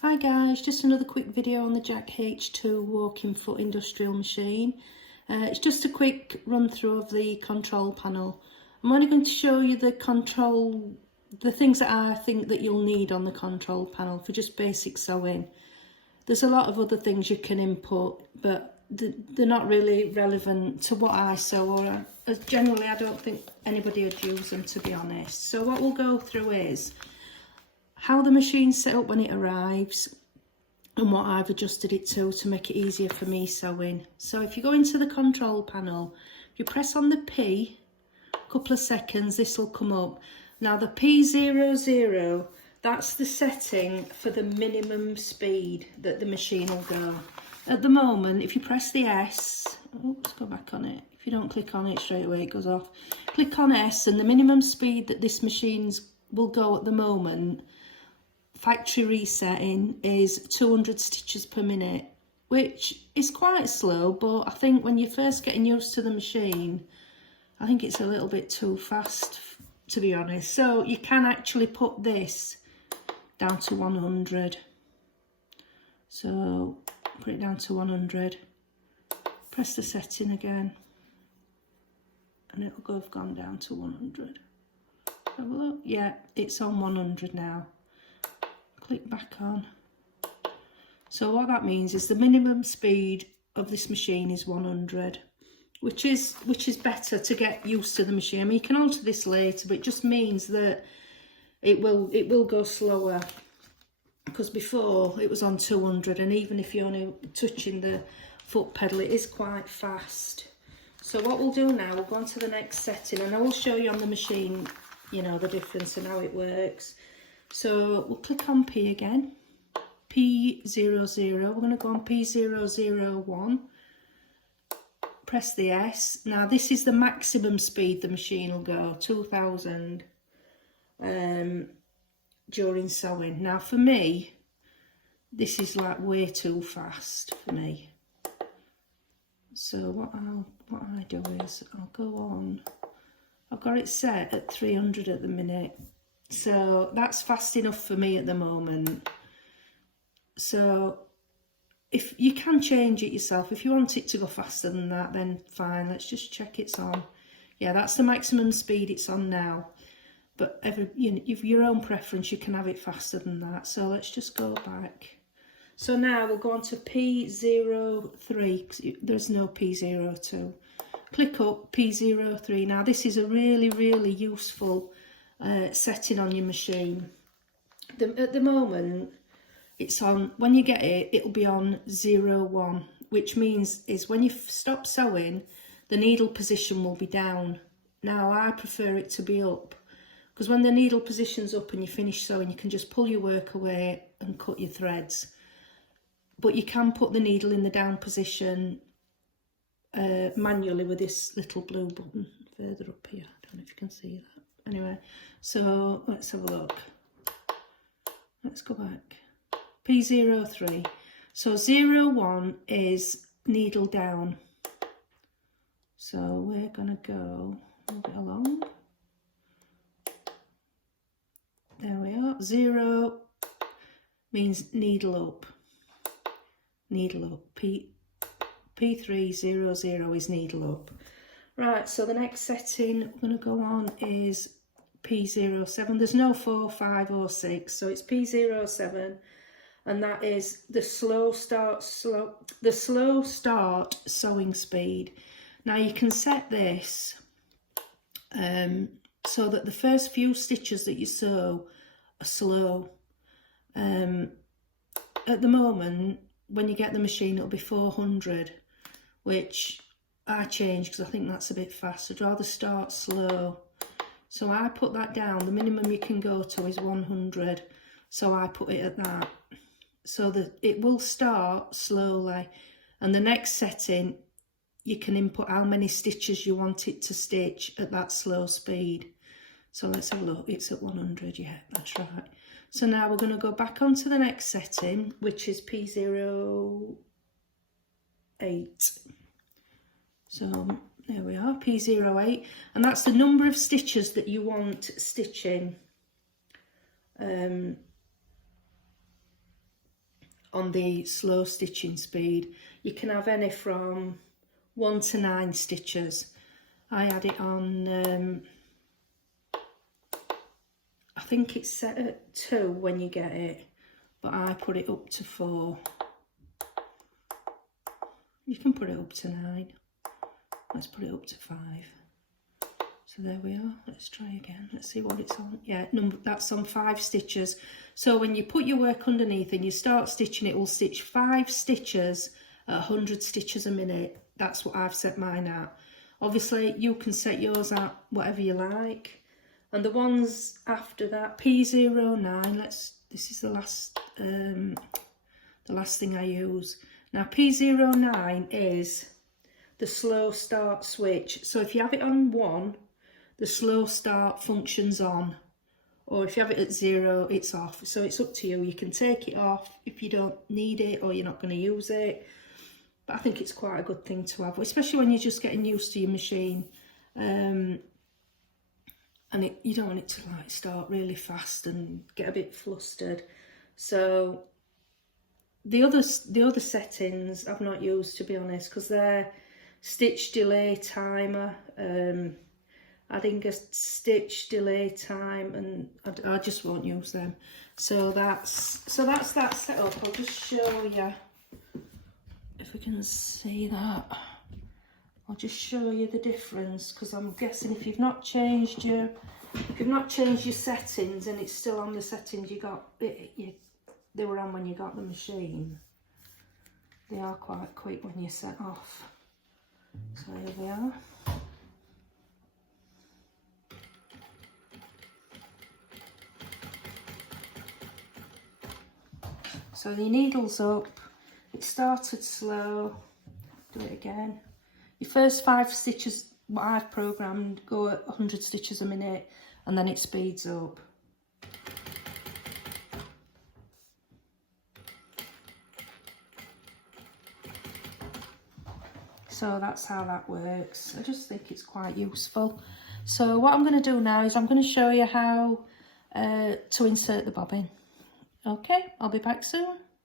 Hi guys, just another quick video on the Jack H2 walking foot industrial machine. It's just a quick run through of the control panel. I'm only going to show you the things that I think that you'll need on the control panel for just basic sewing. There's a lot of other things you can input, but they're not really relevant to what I sew, or generally I don't think anybody would use them, to be honest. So what we'll go through is how the machine's set up when it arrives and what I've adjusted it to make it easier for me sewing. So if you go into the control panel, if you press on the P, a couple of seconds, this will come up. Now the P00, that's the setting for the minimum speed that the machine will go. At the moment, if you press the S, let's go back on it. If you don't click on it straight away, it goes off. Click on S, and the minimum speed that this machine's will go at the moment, factory resetting, is 200 stitches per minute, which is quite slow, but I think when you're first getting used to the machine, I think it's a little bit too fast, to be honest. So you can actually put this down to 100. So put it down to 100, press the setting again, and it'll have gone down to 100. Have a look. Yeah, it's on 100 now. Click back on. So what that means is the minimum speed of this machine is 100, which is better to get used to the machine. I mean, you can alter this later, but it just means that it will go slower, because before it was on 200, and even if you're only touching the foot pedal, it is quite fast. So what we'll do now, we'll go on to the next setting, and I will show you on the machine, you know, the difference and how it works. So we'll click on P again, P00, we're going to go on P001, press the S. Now this is the maximum speed the machine will go, 2000 during sewing. Now for me, this is like way too fast for me. So what I do is I'll go on, I've got it set at 300 at the minute. So that's fast enough for me at the moment. So if you can change it yourself, if you want it to go faster than that, then fine. Let's just check it's on. Yeah, that's the maximum speed it's on now. But if your own preference, you can have it faster than that. So let's just go back. So now we'll go on to P03. There's no P02. Click up P03. Now this is a really useful setting on your machine. At the moment, it's on, when you get it, it'll be on 01, which means is when you stop sewing, the needle position will be down. Now I prefer it to be up, because when the needle position's up and you finish sewing, you can just pull your work away and cut your threads. But you can put the needle in the down position manually with this little blue button further up here. I don't know if you can see that. Anyway, so let's have a look. Let's go back. P03. So 01 is needle down. So we're gonna go move it along. There we are. 0 means needle up. Needle up. P300 is needle up. Right, so the next setting we're going to go on is P07. There's no 4, 5 or 6, so it's P07, and that is the slow start sewing speed. Now you can set this so that the first few stitches that you sew are slow. At the moment, when you get the machine, it'll be 400, which I change because I think that's a bit fast. I'd rather start slow. So I put that down. The minimum you can go to is 100. So I put it at that. So that it will start slowly. And the next setting, you can input how many stitches you want it to stitch at that slow speed. So let's have a look. It's at 100. Yeah, that's right. So now we're going to go back onto the next setting, which is P08. So there we are, P08, and that's the number of stitches that you want stitching on the slow stitching speed. You can have any from 1 to 9 stitches. I had it on, I think it's set at 2 when you get it, but I put it up to 4. You can put it up to 9. Let's put it up to 5. So there we are. Let's try again. Let's see what it's on. Yeah, that's on 5 stitches. So when you put your work underneath and you start stitching, it will stitch 5 stitches at 100 stitches a minute. That's what I've set mine at. Obviously, you can set yours at whatever you like. And the ones after that, P09. This is the last thing I use. Now P09 is the slow start switch. So if you have it on 1, the slow start function's on, or if you have it at 0, it's off. So it's up to you. You can take it off if you don't need it or you're not going to use it. But I think it's quite a good thing to have, especially when you're just getting used to your machine. And you don't want it to like start really fast and get a bit flustered. So the other settings I've not used, to be honest, because they're stitch delay timer, adding a stitch delay time, and I just won't use them. So that's that set up. I'll just show you if we can see that. I'll just show you the difference, because I'm guessing if you've not changed your settings and it's still on the settings they were on when you got the machine, they are quite quick when you set off. So here we are. So your needle's up, it started slow, do it again. Your first 5 stitches, what I've programmed, go at 100 stitches a minute, and then it speeds up. So that's how that works. I just think it's quite useful. So what I'm going to do now is I'm going to show you how to insert the bobbin. Okay, I'll be back soon.